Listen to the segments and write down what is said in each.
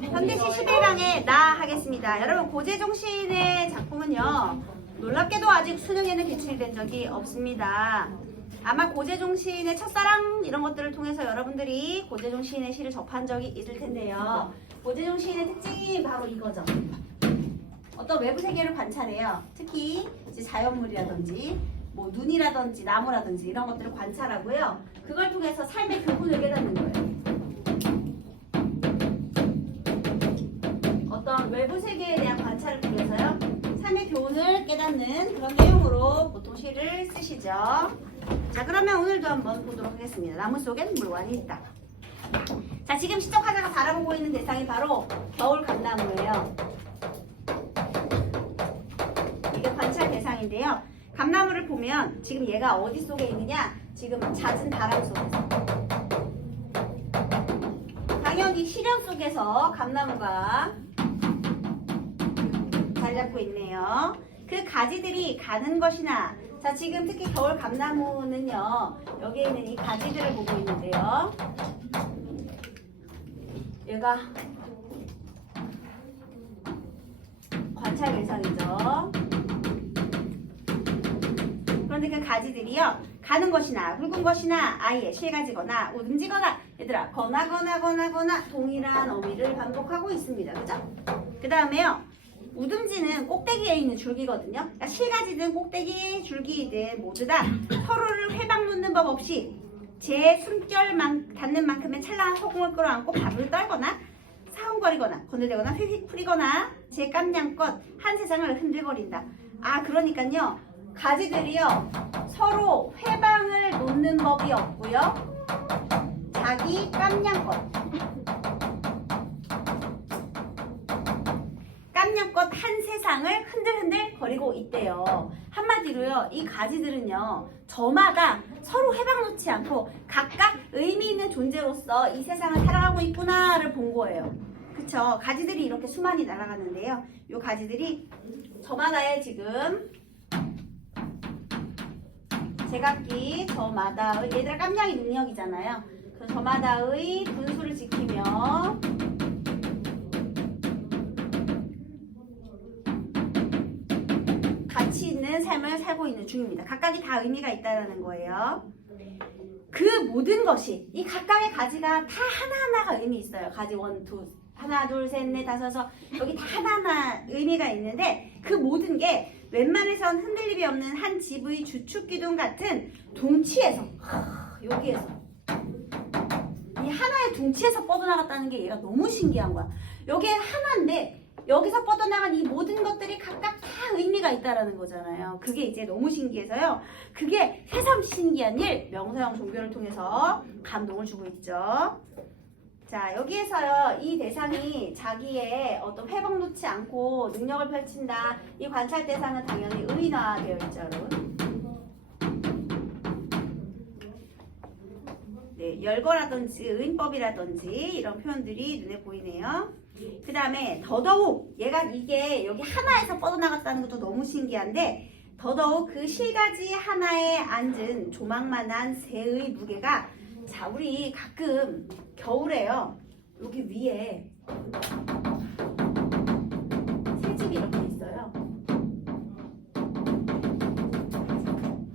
현대시 11강에 나 하겠습니다. 여러분 고재종 시인의 작품은요 놀랍게도 아직 수능에는 기출이 된 적이 없습니다. 아마 고재종 시인의 첫사랑 이런 것들을 통해서 여러분들이 고재종 시인의 시를 접한 적이 있을 텐데요. 고재종 시인의 특징이 바로 이거죠. 어떤 외부 세계를 관찰해요. 특히 이제 자연물이라든지 뭐 눈이라든지 나무라든지 이런 것들을 관찰하고요. 그걸 통해서 삶의 교훈을 깨닫는 거예요. 어떤 외부 세계에 대한 관찰을 통해서요. 삶의 교훈을 깨닫는 그런 내용으로 보통 시를 쓰시죠. 자, 그러면 오늘도 한번 보도록 하겠습니다. 나무 속엔 물관이 있다. 자, 지금 시적 화자가 바라보고 있는 대상이 바로 겨울 감나무예요. 이게 관찰 대상인데요. 감나무를 보면 지금 얘가 어디 속에 있느냐? 지금 잦은 바람 속에서. 당연히 시련 속에서 감나무가 잘 잡고 있네요. 그 가지들이 가는 것이나, 자, 지금 특히 겨울 감나무는요, 여기에 있는 이 가지들을 보고 있는데요. 얘가 관찰 대상이죠. 그런데 그 가지들이요, 가는 것이나 굵은 것이나 아예 실가지거나 우듬지거나, 얘들아, 거나 동일한 어휘를 반복하고 있습니다. 그죠? 그 다음에요, 우듬지는 꼭대기에 있는 줄기거든요. 그러니까 실가지든 꼭대기 줄기든 모두 다 서로를 회방 놓는 법 없이 제 숨결 닿는 만큼의 찬란한 허공을 끌어안고 밥을 떨거나 사웅거리거나 건들대거나 휙휙 풀이거나 제 깜냥껏 한 세상을 흔들거린다. 아, 그러니까요, 가지들이요 서로 회방을 놓는 법이 없고요, 자기 깜냥껏 한 세상을 흔들흔들 거리고 있대요. 한마디로요, 이 가지들은요 저마다 서로 회방 놓지 않고 각각 의미 있는 존재로서 이 세상을 살아가고 있구나를 본 거예요. 그쵸? 가지들이 이렇게 수많이 날아가는데요, 이 가지들이 저마다의 지금 제각기 저마다의, 얘들아 깜냥이 능력이잖아요. 그 저마다의 분수를 지키며 가치 있는 삶을 살고 있는 중입니다. 각각이 다 의미가 있다는 거예요. 그 모든 것이, 이 각각의 가지가 다 하나하나가 의미 있어요. 가지 원, 투, 하나, 둘, 셋, 넷, 다섯서 여기 다 하나하나 의미가 있는데, 그 모든 게 웬만해선 흔들림이 없는 한 집의 주축기둥 같은 둥치에서, 여기에서 이 하나의 둥치에서 뻗어나갔다는 게 얘가 너무 신기한 거야. 여기에 하나인데 여기서 뻗어나간 이 모든 것들이 각각 다 의미가 있다라는 거잖아요. 그게 이제 너무 신기해서요, 그게 새삼 신기한 일, 명서형 종교를 통해서 감동을 주고 있죠. 자, 여기에서요, 이 대상이 자기의 어떤 회복 놓지 않고 능력을 펼친다. 이 관찰 대상은 당연히 의인화되어 있죠, 여러분. 네, 열거라든지 의인법이라든지 이런 표현들이 눈에 보이네요. 그 다음에 더더욱 얘가 이게 여기 하나에서 뻗어나갔다는 것도 너무 신기한데, 더더욱 그 실가지 하나에 앉은 조망만한 새의 무게가, 자, 우리 가끔 겨울에요, 여기 위에 새집이 이렇게 있어요.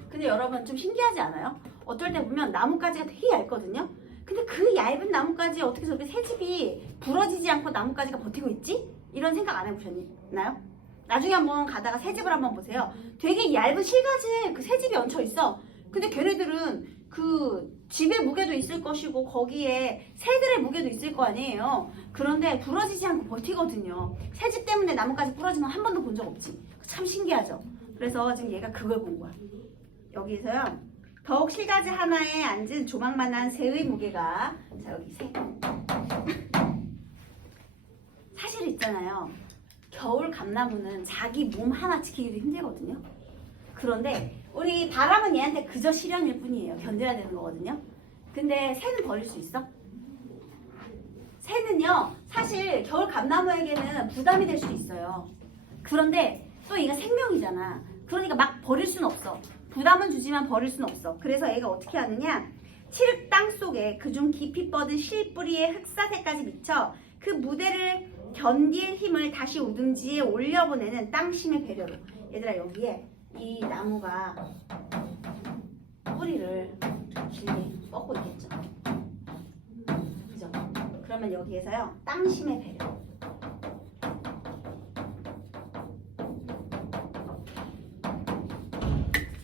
근데 여러분 좀 신기하지 않아요? 어떨 때 보면 나뭇가지가 되게 얇거든요. 근데 그 얇은 나뭇가지에 어떻게 저렇게 새집이 부러지지 않고 나뭇가지가 버티고 있지? 이런 생각 안 해보셨나요? 나중에 한번 가다가 새집을 한번 보세요. 되게 얇은 실가지에 그 새집이 얹혀 있어. 근데 걔네들은 그 집의 무게도 있을 것이고 거기에 새들의 무게도 있을 거 아니에요. 그런데 부러지지 않고 버티거든요. 새집 때문에 나뭇가지 부러지면 한 번도 본 적 없지. 참 신기하죠. 그래서 지금 얘가 그걸 본 거야. 여기서요, 더욱 실가지 하나에 앉은 조망만한 새의 무게가, 자, 여기 새. 사실 있잖아요, 겨울 감나무는 자기 몸 하나 지키기도 힘들거든요. 그런데 우리 바람은 얘한테 그저 시련일 뿐이에요. 견뎌야 되는 거거든요. 근데 새는 버릴 수 있어? 새는요, 사실 겨울 감나무에게는 부담이 될 수 있어요. 그런데 또 얘가 생명이잖아. 그러니까 막 버릴 수는 없어. 부담은 주지만 버릴 수는 없어. 그래서 얘가 어떻게 하느냐, 칠흑 땅 속에 그중 깊이 뻗은 실뿌리의 흑사새까지 미쳐 그 무대를 견딜 힘을 다시 우둥지에 올려보내는 땅심의 배려로. 얘들아, 여기에 이 나무가 뿌리를 길게 뻗고 있겠죠. 그죠? 그러면 여기에서요, 땅심의 배려.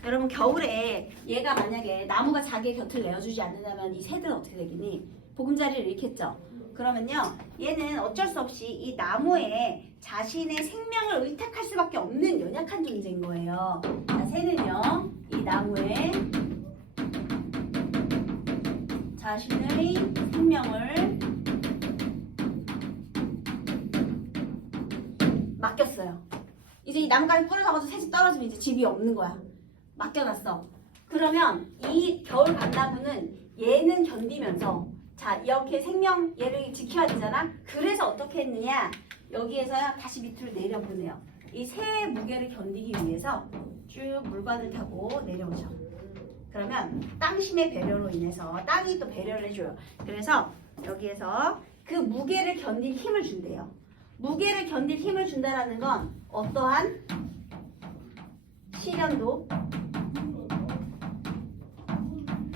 여러분, 겨울에 얘가 만약에 나무가 자기의 곁을 내어주지 않는다면 이 새들은 어떻게 되겠니? 보금자리를 잃겠죠. 그러면요, 얘는 어쩔 수 없이 이 나무에 자신의 생명을 의탁할 수밖에 없는 연약한 존재인 거예요. 자, 새는요, 이 나무에 자신의 생명을 맡겼어요. 이제 이 나무까지 부러져가지고 새집 떨어지면 이제 집이 없는 거야. 맡겨놨어. 그러면 이 겨울 감나무는 얘는 견디면서, 자, 이렇게 생명 얘를 지켜야 되잖아. 그래서 어떻게 했느냐, 여기에서요 다시 밑으로 내려보내요. 이 새의 무게를 견디기 위해서 쭉 물관을 타고 내려오죠. 그러면 땅심의 배려로 인해서 땅이 또 배려를 해줘요. 그래서 여기에서 그 무게를 견딜 힘을 준대요. 무게를 견딜 힘을 준다라는 건 어떠한 시련도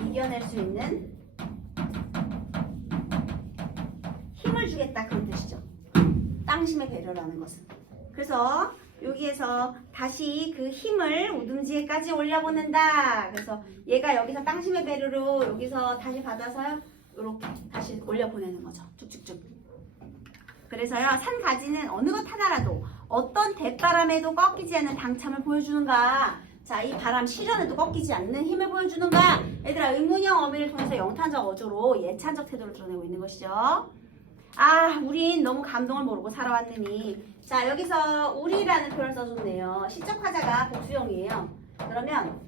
이겨낼 수 있는 힘을 주겠다, 그런 뜻이죠. 땅심의 배려라는 것은. 그래서 여기에서 다시 그 힘을 우둥지에까지 올려보낸다. 그래서 얘가 여기서 땅심의 배려로 여기서 다시 받아서요, 이렇게 다시 올려보내는 거죠. 쭉쭉쭉. 그래서요, 산 가지는 어느 것 하나라도 어떤 대바람에도 꺾이지 않는 당참을 보여주는가. 자, 이 바람 시련에도 꺾이지 않는 힘을 보여주는가. 얘들아, 의문형 어미를 통해서 영탄적 어조로 예찬적 태도를 드러내고 있는 것이죠. 아, 우린 너무 감동을 모르고 살아왔느니. 자, 여기서 우리라는 표현을 써줬네요. 시적 화자가 복수형이에요. 그러면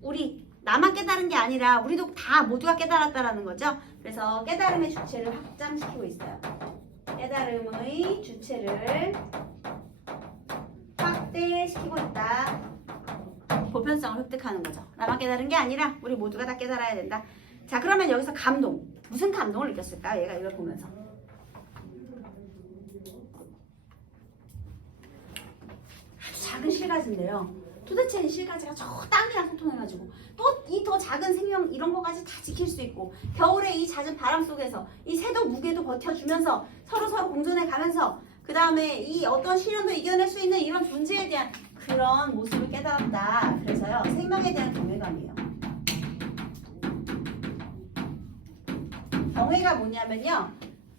우리, 나만 깨달은 게 아니라 우리도 다 모두가 깨달았다라는 거죠. 그래서 깨달음의 주체를 확장시키고 있어요. 깨달음의 주체를 확대시키고 있다. 보편성을 획득하는 거죠. 나만 깨달은 게 아니라 우리 모두가 다 깨달아야 된다. 자, 그러면 여기서 감동. 무슨 감동을 느꼈을까? 얘가 이걸 보면서. 아주 작은 실가지인데요. 도대체 이 실가지가 저 땅이랑 소통해가지고 또 이 더 작은 생명 이런 거까지 다 지킬 수 있고, 겨울에 이 잦은 바람 속에서 이 새도 무게도 버텨주면서 서로 공존해 가면서, 그 다음에 이 어떤 시련도 이겨낼 수 있는 이런 존재에 대한 그런 모습을 깨달았다. 그래서요, 생명에 대한 경외감이에요. 경외가 뭐냐면요,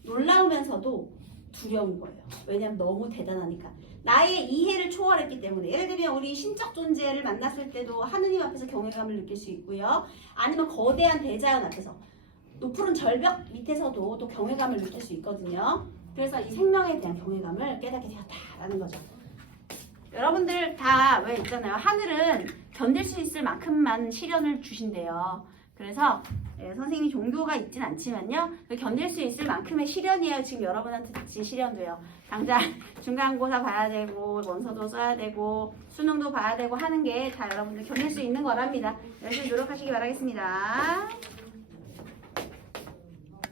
놀라우면서도 두려운 거예요. 왜냐면 너무 대단하니까. 나의 이해를 초월했기 때문에. 예를 들면 우리 신적 존재를 만났을 때도 하느님 앞에서 경외감을 느낄 수 있고요. 아니면 거대한 대자연 앞에서, 높은 절벽 밑에서도 또 경외감을 느낄 수 있거든요. 그래서 이 생명에 대한 경외감을 깨닫게 되었다라는 거죠. 여러분들 다 왜 있잖아요. 하늘은 견딜 수 있을 만큼만 시련을 주신대요. 그래서 선생님이 종교가 있진 않지만요, 견딜 수 있을 만큼의 시련이에요. 지금 여러분한테 닥친 시련도요. 당장 중간고사 봐야 되고, 원서도 써야 되고, 수능도 봐야 되고 하는 게 다 여러분들 견딜 수 있는 거랍니다. 열심히 노력하시기 바라겠습니다.